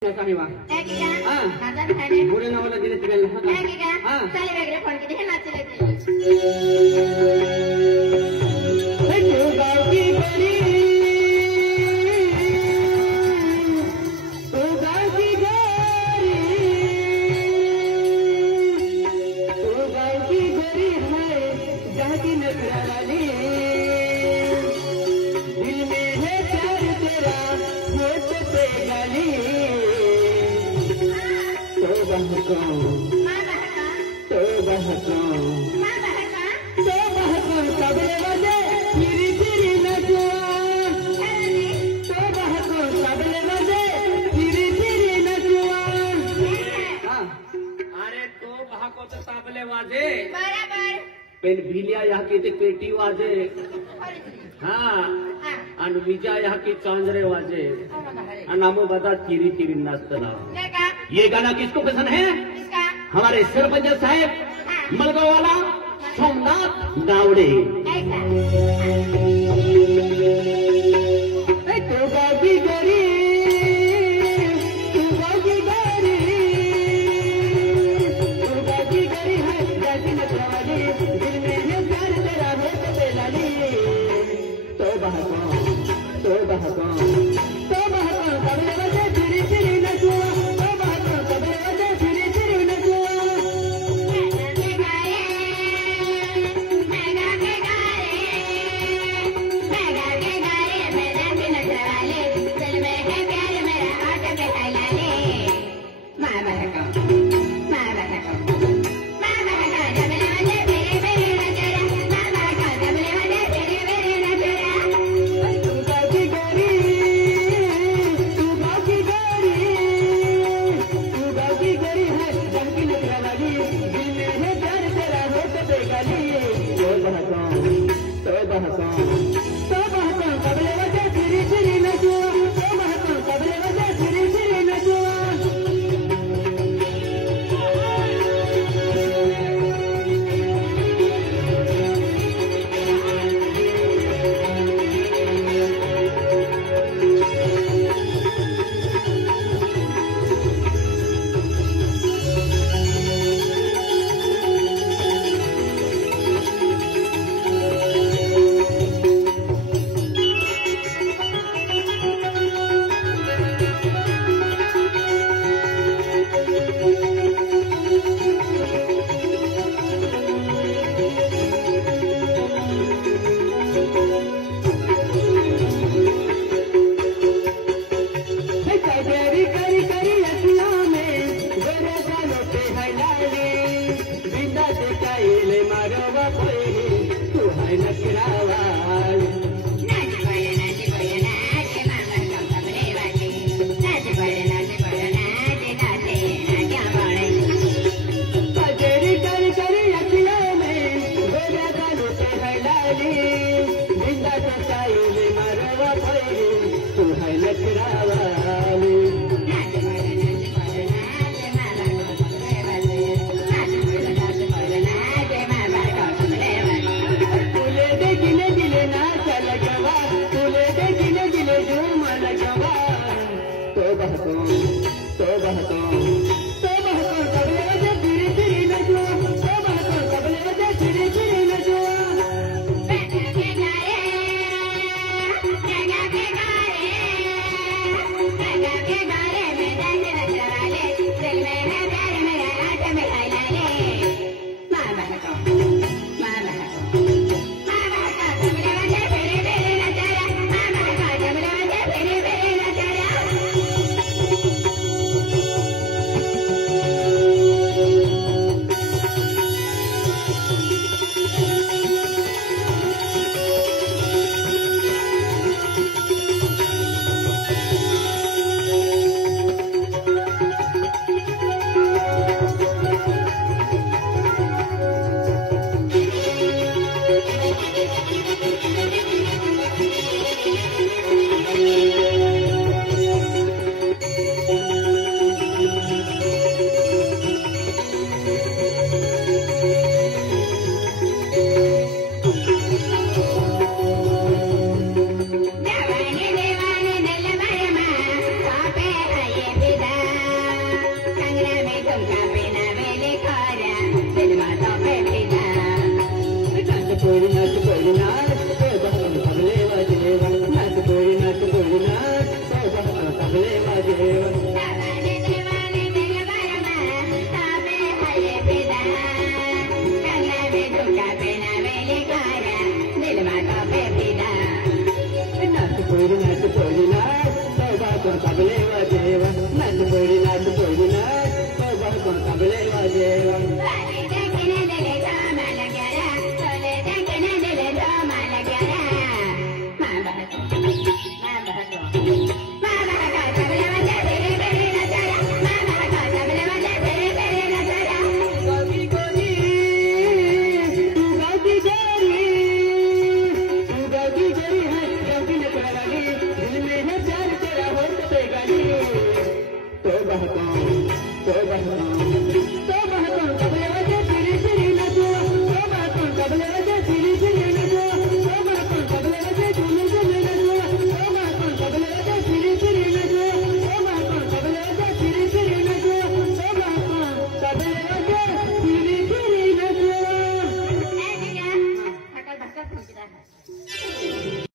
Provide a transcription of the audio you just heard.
Kamiwa. Boleh nawala din tinggal lah. Sali bagre phone ki dekhe naach lagi. Thank गाँव की गरी, तो गाँव की गरी, तो गाँव की गरी है जहाँ की नखराली, दिल में है प्यार तेरा होठ पे गाली, तो बहको, तो बहको, तो बहको तबले बजे फिरी फिरी नचुआ, तो बहको तबले बजे फिरी फिरी नचुआ। अरे तो बहको तो तबले वाजे बराबर पेन भिलिया यहाँ की ते पेटी वाजे हाँ आणि विजा यहाँ की चांदरे वाजे नामो बता तिरी तिरी नाचना। ये गाना किसको पसंद है? हमारे सरपंच साहब मलगांव वाला सोमनाथ नावड़े। तो गाँव गरी, तो गाँव गरी, तो गाँव गरी है जाती नचवाली, दिल में है प्यार तेरा होठ पे लाली, तो बहको, तो बहको, तो बहको तबले बजे फिरी फिरी नचुआ, तो बहको तबले बजे फिरी फिरी नचुआ। देवाने देवाने नल मरमा पापे आये विदा पंखा पेना बेले खारा दिल माता पे पिना नाच पड़ी ना